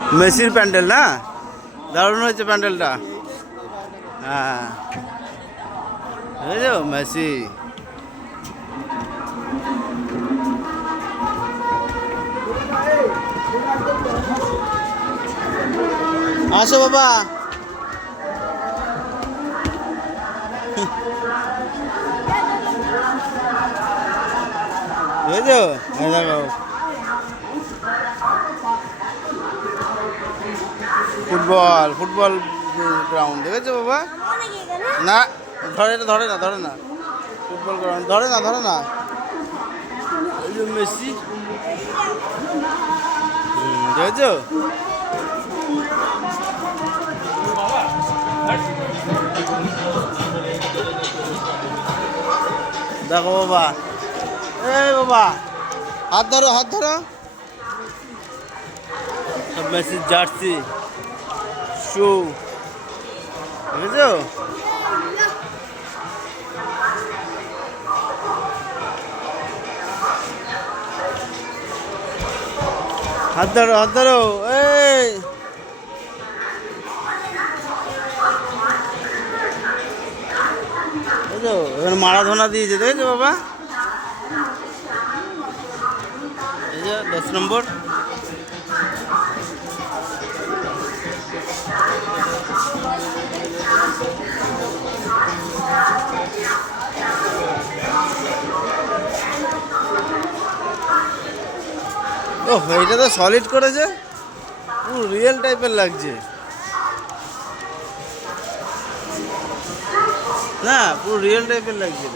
মেসির প্যান্ডেল না, দারুণ হয়েছে প্যান্ডেলটা। হ্যাঁ বুঝেছো, মেসি। আসো বাবা। বুঝেছো, দেখো ফুটবল, ফুটবল গ্রাউন্ড দেখেছো বাবা? না, ধরে না, ধরে না, ধরে না, ফুটবল গ্রাউন্ড ধরে না, ধরে না। এই যে মেসি, দেখেছো? দেখো বাবা, এই বাবা, হাত ধরো, হাত ধরো। সব মেসির জার্সি, শু, দেখেছো? হাত ধরো, হাত ধরো, এই বুঝছো, এখানে মারাধনা দিয়েছে, দেখেছো বাবা? এই যে 10 নম্বর। ও, এইটা তো সলিড করেছে, পুরো রিয়েল টাইপের লাগছে না, পুরো রিয়েল টাইপের লাগছে।